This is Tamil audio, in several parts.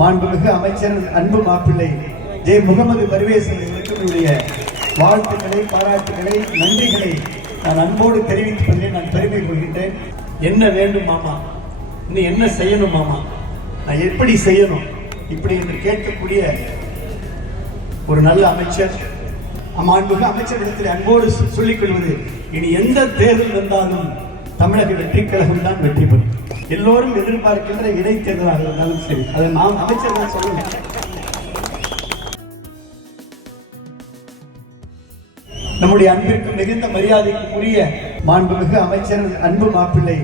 மாண்புமிகு அமைச்சர் அன்பு மாப்பிள்ளை ஜே முகமது பர்வேஸ் அவர்களுடைய வாழ்த்துக்களை, பாராட்டுகளை, நன்றிகளை நான் அன்போடு தெரிவித்துக் நான் பெருமை கொள்கின்றேன். என்ன வேண்டும் மாமா, இன்னும் என்ன செய்யணும் மாமா, நான் எப்படி செய்யணும் இப்படி என்று கேட்கக்கூடிய ஒரு நல்ல அமைச்சர். மாண்புமிகு அமைச்சரிடத்தில் அன்போடு சொல்லிக் கொள்வது, இனி எந்த தேர்தல் வந்தாலும் தமிழக வெற்றி கழகம் தான் வெற்றி பெறும். எல்லோரும் எதிர்பார்க்கின்ற இடைத்தேர்தலாக இருந்தாலும் சரி, அதை நாம் அமைச்சர் தான் சொல்லுங்க. நம்முடைய அன்பிற்கு மிகுந்த மரியாதைக்குரிய மாண்புமிகு அமைச்சர் அன்பு மாப்பிள்ளை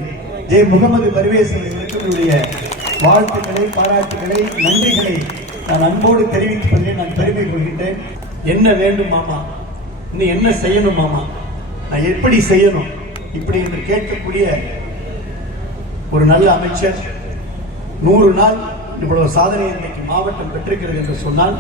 ஜே முகமது பர்வேஸ் அவர்களுடைய வாழ்த்துக்களை, பாராட்டுகளை, நன்றிகளை நான் அன்போடு தெரிவித்துக் நான் பெருமை கொள்கின்றேன். என்ன வேண்டும் மாமா, இன்னும் என்ன செய்யணும் மாமா, நான் எப்படி செய்யணும் இப்படி என்று கேட்கக்கூடிய ஒரு நல்ல அமைச்சர். 100 நாள் இவ்வளவு சாதனை இன்னைக்கு மாவட்டம் பெற்றிருக்கிறது என்று சொன்னால்,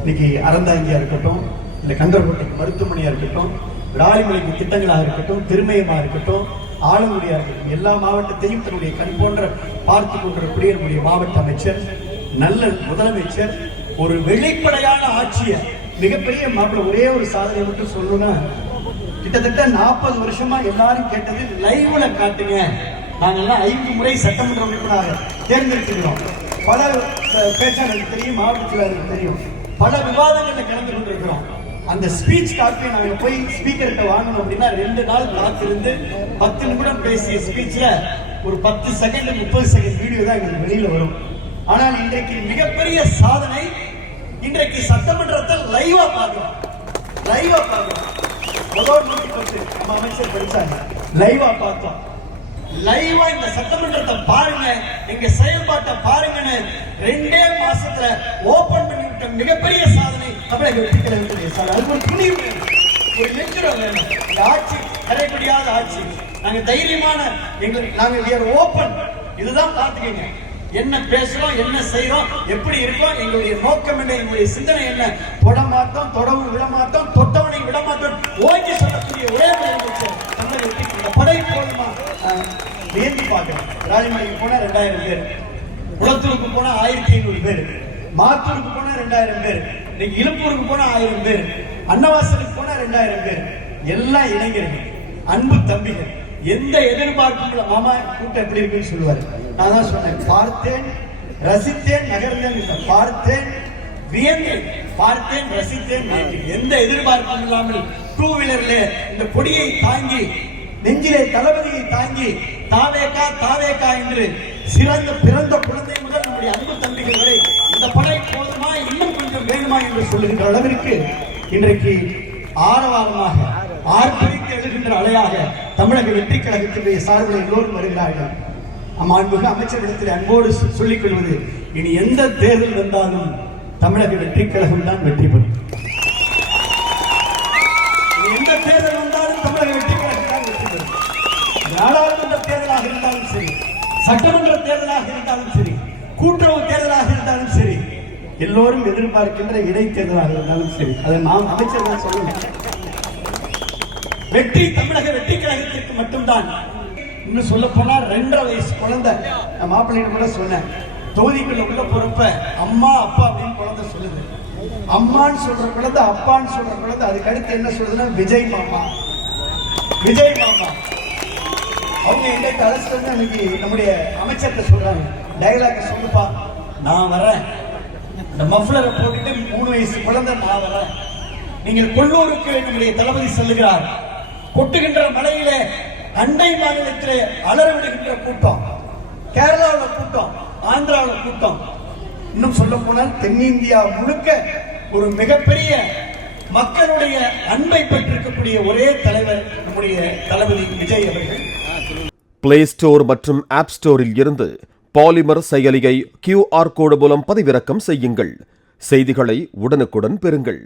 இன்னைக்கு அறந்தாங்கியா இருக்கட்டும், இல்லை கந்தர்கோட்டைக்கு மருத்துவமனையா இருக்கட்டும், விடாலிமலைக்கு திட்டங்களாக இருக்கட்டும், திருமயமா இருக்கட்டும், ஆலங்குடியா இருக்கட்டும், எல்லா மாவட்டத்தையும் தன்னுடைய கண் போன்ற பார்த்து கொண்டிருக்கூடிய நம்முடைய மாவட்ட அமைச்சர், நல்ல முதலமைச்சர், ஒரு வெளிப்படையான ஆட்சியை, மிகப்பெரிய மாப்பிள்ள. ஒரே ஒரு சாதனை மட்டும் சொல்லணும்னா, கிட்டத்தட்ட 40 வருஷமா எல்லாரும் கேட்டது லைவ்ல காட்டுங்க. நாங்கெல்லாம் 5 முறை சட்டமன்ற உறுப்பினராக தேர்ந்தெடுத்துக்கிறோம். பல பேச்சாளர்களுக்கு தெரியும், மாவட்டத்தில் தெரியும், பல விவாதங்களில் கலந்து கொண்டிருக்கிறோம். அந்த ஸ்பீச் காப்பி நாங்கள் போய் ஸ்பீக்கர்கிட்ட வாங்கணும் அப்படின்னா 2 நாள் காத்திருந்து 10 நிமிடம் பேசிய ஸ்பீச்ல ஒரு 10 செகண்ட் 30 செகண்ட் வீடியோ தான் எங்களுக்கு வெளியில வரும். ஆனால் இன்றைக்கு மிகப்பெரிய சாதனை, இன்றைக்கு சட்டமன்றத்தில் லைவா பார்க்கிறோம். முதல் 110 நம்ம அமைச்சர் படிச்சாங்க, லைவா பார்த்தோம். லைவா இந்த சட்டமன்றத்தை பாருங்க, எங்க செயல்பாட்டை பாருங்கன்னு 2 மாசத்துல ஓபன் பண்ணிவிட்ட மிகப்பெரிய சாதனை தமிழக வெற்றி கழகத்துடைய சாதனை. அது ஒரு துணிவு, ஒரு நெஞ்சுரம் வேணும். இந்த ஆட்சி கரைபடியாத ஆட்சி. நாங்க தைரியமான, நாங்க ஓபன். இதுதான் பார்த்துக்கீங்க, என்ன பேசுறோம், என்ன செய்யறோம், எப்படி இருக்கோம், எங்களுடைய நோக்கம் என்ன, எங்களுடைய சிந்தனை என்ன. தொட மாட்டோம், தொடவும் விட மாட்டோம், தொட்டவனை விட மாட்டோம், ஓங்கி சொல்லக்கூடிய ஒரே முதலமைச்சர் தமிழக வெற்றி. இந்த படை போதுமா வியந்து பார்க்கிறோம். ராஜமலைக்கு போனா 2000 பேர், குளத்தூருக்கு போனா 1500 பேர், மாத்தூருக்கு போனா 2000 பேர், இன்னைக்கு இழுப்பூருக்கு போனா 1000 பேர், அன்னவாசலுக்கு போனா 2000 பேர். எல்லாம் இளைஞர்கள், அன்பு தம்பிகள், எந்த எதிர்பார்ப்பும் மாமா கூட்டம் எப்படி இருக்குன்னு சொல்லுவாரு. நான் தான் சொன்னேன், பார்த்தேன், ரசித்தேன், நகர்ந்தேன். பார்த்தேன், வியந்தேன், பார்த்தேன், ரசித்தேன், எந்த எதிர்பார்ப்பும் இல்லாமல் 2 வீலர்ல இந்த கொடியை தாங்கி, நெஞ்சிலே தளபதியை தாங்கி, தாவேகா என்று சிறந்த பிறந்த குழந்தை முதல் நம்முடைய அன்பு தம்பிகள் வரை இந்த படை போதுமா, இன்னும் கொஞ்சம் வேணுமா என்று சொல்லுகின்ற அளவிற்கு இன்றைக்கு ஆரவாரமாக, ஆர்ப்பரித்து எழுகின்ற அலையாக தமிழக வெற்றி கழகத்தினுடைய சார்பில் எல்லோரும் வருகிறார்கள். மாண்புமிகு அமைச்சரிடத்தில் அன்போடு சொல்லிக் கொள்வது, இனி எந்த தேர்தல் வந்தாலும் தமிழக வெற்றி கழகம் தான் வெற்றி பெறும். எந்த தேர்தல் வந்தாலும் தமிழக வெற்றி கழகம் தான் வெற்றி பெறும். நாடாளுமன்ற தேர்தலாக இருந்தாலும் சரி, சட்டமன்ற தேர்தலாக இருந்தாலும் சரி, கூட்டுறவு தேர்தலாக இருந்தாலும் சரி, எல்லோரும் எதிர்பார்க்கின்ற இடைத்தேர்தலாக இருந்தாலும் சரி, அதை நாம் அமைச்சர் தான் சொல்லுங்க. வெற்றி தமிழக வெற்றி கழகத்திற்கு மட்டும்தான். இன்னும் சொல்ல போனா 2.5 வயசு குழந்தை, நான் மாப்பிள்ளைன்னு கூட சொன்னேன், தொகுதிக்குள்ள உள்ள பொறுப்ப அம்மா அப்பா அப்படின்னு குழந்தை சொல்லுது. அம்மான்னு சொல்ற குழந்தை, அப்பான்னு சொல்ற குழந்தை, அதுக்கு அடுத்து என்ன சொல்றதுன்னா விஜய் மாமா. அவங்க எங்களுக்கு அழைச்சிட்டு வந்து அன்னைக்கு நம்முடைய அமைச்சர்கிட்ட சொல்றாங்க, டைலாக சொல்லுப்பா, நான் வரேன், இந்த மஃப்ளரை போட்டுட்டு 3 வயசு குழந்தை, நான் வரேன், நீங்கள் கொல்லூருக்கு நம்முடைய தளபதி செல்லுகிறார், கொட்டுகின்ற மலையிலே அண்டை மாநிலத்திலே அலறவிடுகின்ற கூட்டம், கேரளாவில் கூட்டம், ஆந்திராவில் கூட்டம், இன்னும் சொல்ல போனால் தென்னிந்தியா முழுக்க ஒரு மிகப்பெரிய மக்களுடைய அன்பை பெற்றிருக்கக்கூடிய ஒரே தலைவர் நம்முடைய தளபதி விஜய் அவர்கள். பிளே ஸ்டோர் மற்றும் ஆப் ஸ்டோரில் இருந்து பாலிமர் செயலியை QR கோடு மூலம் பதிவிறக்கம் செய்யுங்கள். செய்திகளை உடனுக்குடன் பெறுங்கள்.